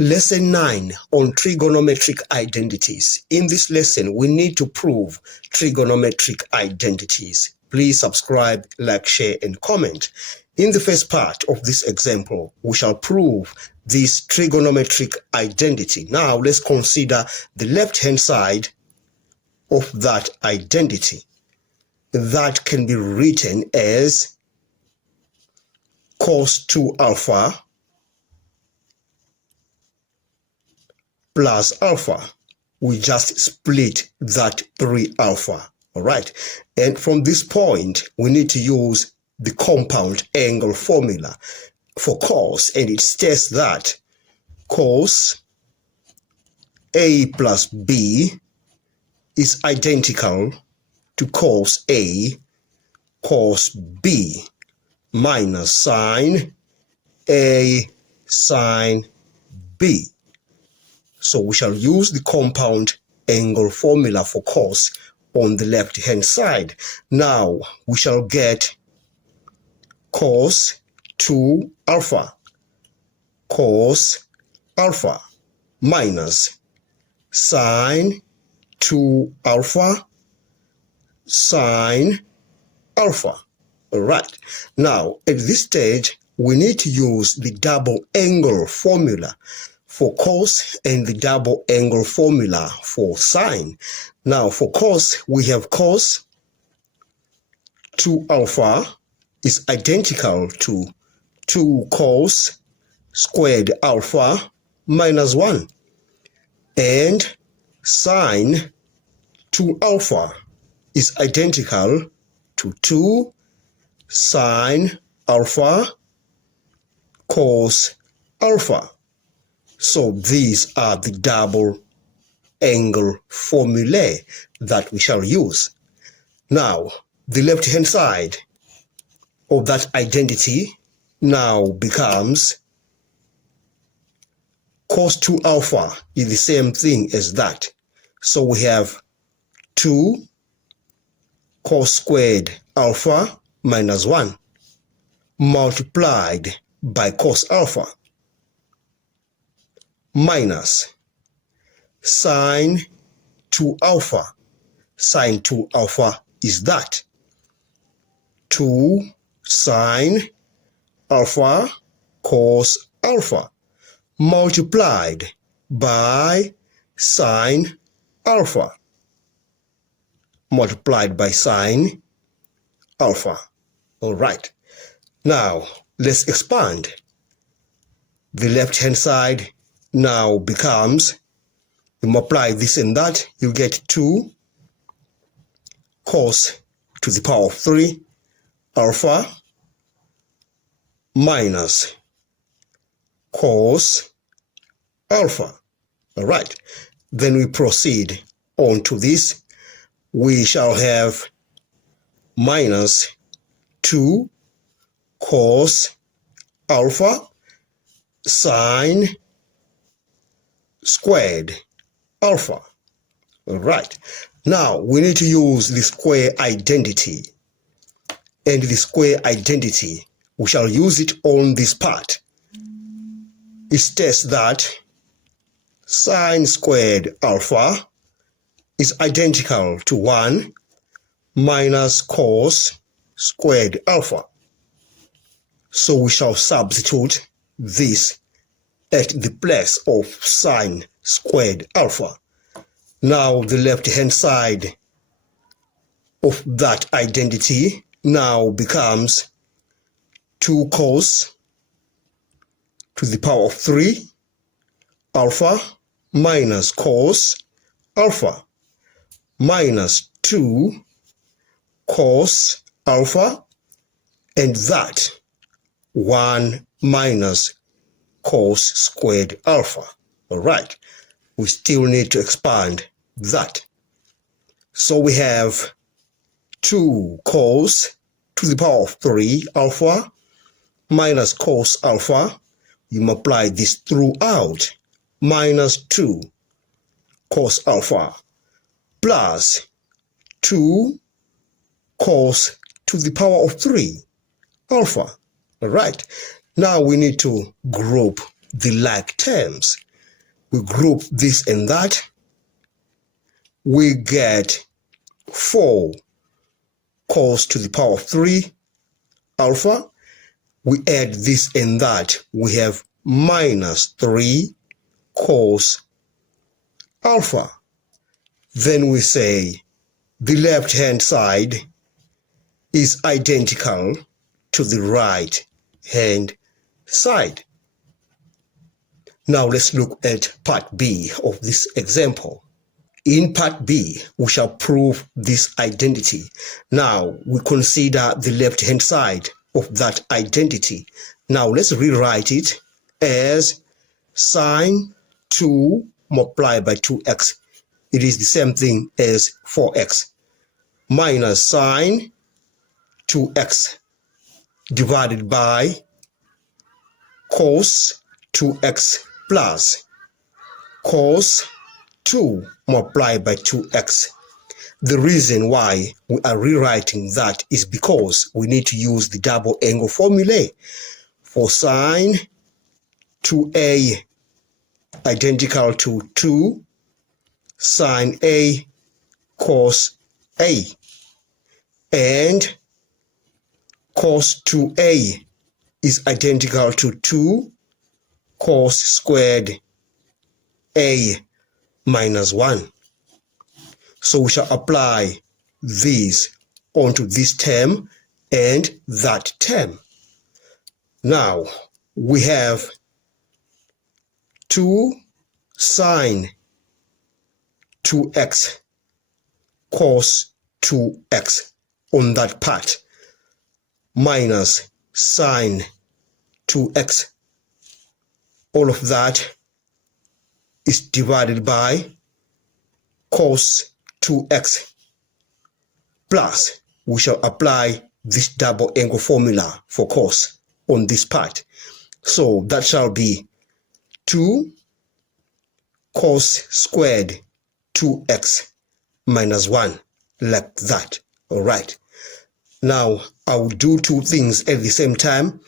Lesson 9 on trigonometric identities. In this lesson, we need to prove trigonometric identities. Please subscribe, like, share, and comment. In the first part of this example, we shall prove this trigonometric identity. Now, let's consider the left-hand side of that identity. That can be written as cos 2 alpha plus alpha. We just split that 3 alpha. All right. And from this point, we need to use the compound angle formula for cos. And it states that cos A plus B is identical to cos A cos B minus sine A sine B. So we shall use the compound angle formula for cos on the left-hand side. Now we shall get cos 2 alpha minus sine 2 alpha sine alpha. All right. Now at this stage, we need to use the double angle formula for cos and the double angle formula for sine. Now for cos, we have cos 2 alpha is identical to 2 cos squared alpha minus 1. And sine 2 alpha is identical to 2 sine alpha cos alpha. So these are the double angle formulae that we shall use. Now, the left-hand side of that identity now becomes cos 2 alpha is the same thing as that. So we have 2 cos squared alpha minus 1 multiplied by cos alpha minus sine 2 alpha. Sine 2 alpha is that 2 sine alpha cos alpha multiplied by sine alpha multiplied by sine alpha. All right. Now let's expand. The left-hand side now becomes, you multiply this and that, you get 2 cos to the power of 3 alpha minus cos alpha. All right. Then we proceed on to this. We shall have minus 2 cos alpha sine squared alpha. All right. Now we need to use the square identity. And the square identity, we shall use it on this part. It states that sine squared alpha is identical to 1 minus cos squared alpha. So we shall substitute this at the place of sine squared alpha. Now the left-hand side of that identity now becomes 2 cos to the power of 3 alpha minus cos alpha minus 2 cos alpha, and that 1 minus cos squared alpha. All right. We still need to expand that. So we have 2 cos to the power of 3 alpha minus cos alpha. You multiply this throughout, minus 2 cos alpha plus 2 cos to the power of 3 alpha. All right. Now we need to group the like terms. we group this and that, we get 4 cos to the power of 3 alpha. We add this and that, we have minus 3 cos alpha. Then we say the left hand side is identical to the right hand side. Now let's look at part B of this example. In part B, we shall prove this identity. Now we consider the left hand side of that identity. Now let's rewrite it as sine 2 multiplied by 2x. It is the same thing as 4x minus sine 2x divided by cos 2x plus cos 2 multiplied by 2x. The reason why we are rewriting that is because we need to use the double angle formulae for sine 2a identical to 2 sine a cos a, and cos 2a is identical to 2 cos squared a minus 1. So we shall apply this onto this term and that term. Now we have 2 sine 2x cos 2x on that part minus sine 2x. All of that is divided by cos 2x plus we shall apply this double angle formula for cos on this part. So that shall be 2 cos squared 2x minus 1, like that. All right. Now I will do two things at the same time.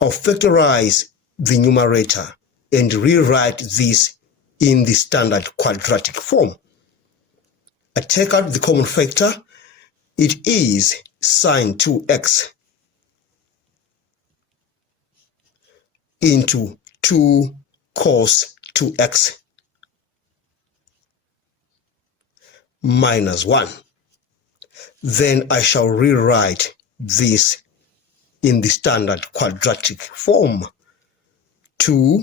I'll factorize the numerator and rewrite this in the standard quadratic form. I take out the common factor. It is sine 2x into 2 cos 2x minus 1. Then I shall rewrite this in the standard quadratic form. 2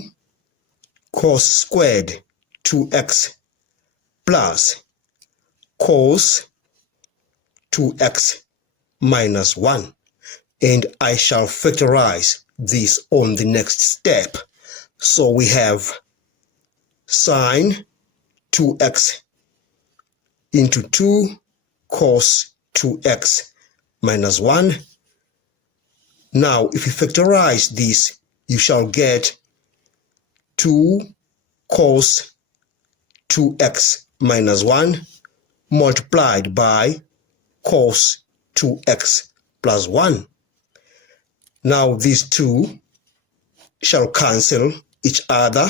cos squared 2x plus cos 2x minus 1. And I shall factorize this on the next step. So we have sine 2x into 2 cos 2x minus 1. Now, if you factorize this, you shall get 2 cos 2x minus 1 multiplied by cos 2x plus 1. Now, these two shall cancel each other,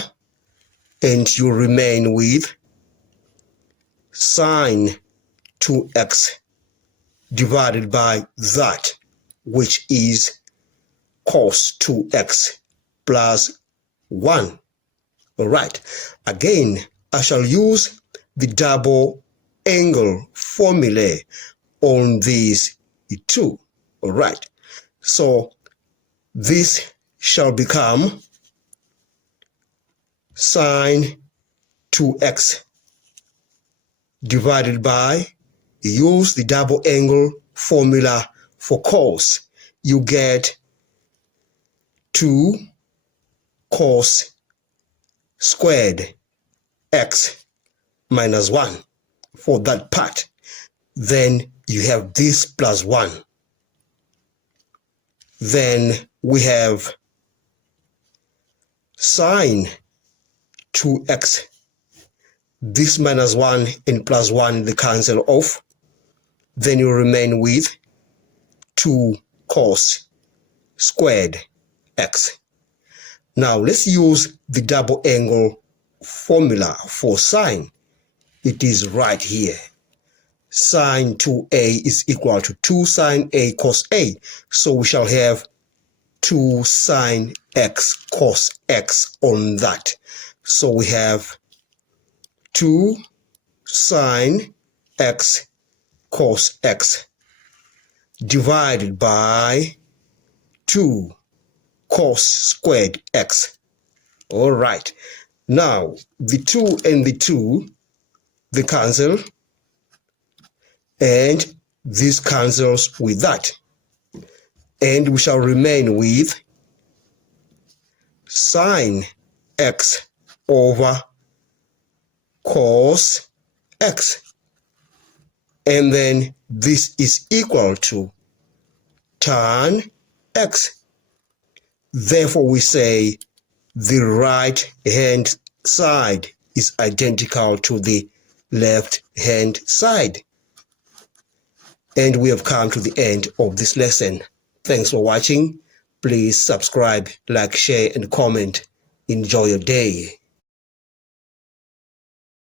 and you remain with sine 2x divided by that, which is cos 2x plus 1. All right. Again, I shall use the double angle formula on these two. All right. So this shall become sine 2x divided by, use the double angle formula for cos. You get 2 cos squared x minus 1 for that part. Then you have this plus 1. Then we have sine 2x. This minus 1 and plus 1 they cancel off. Then you remain with 2 cos squared x. Now let's use the double angle formula for sine, it is right here. Sine 2a is equal to 2 sine a cos a. So we shall have 2 sine x cos x on that. So we have 2 sine x cos x divided by 2 cos squared x. All right. Now, the 2 and the 2, they cancel, and this cancels with that. And we shall remain with sine x over cos x. And then this is equal to tan x. Therefore, we say the right-hand side is identical to the left-hand side. And we have come to the end of this lesson. Thanks for watching. Please subscribe, like, share, and comment. Enjoy your day.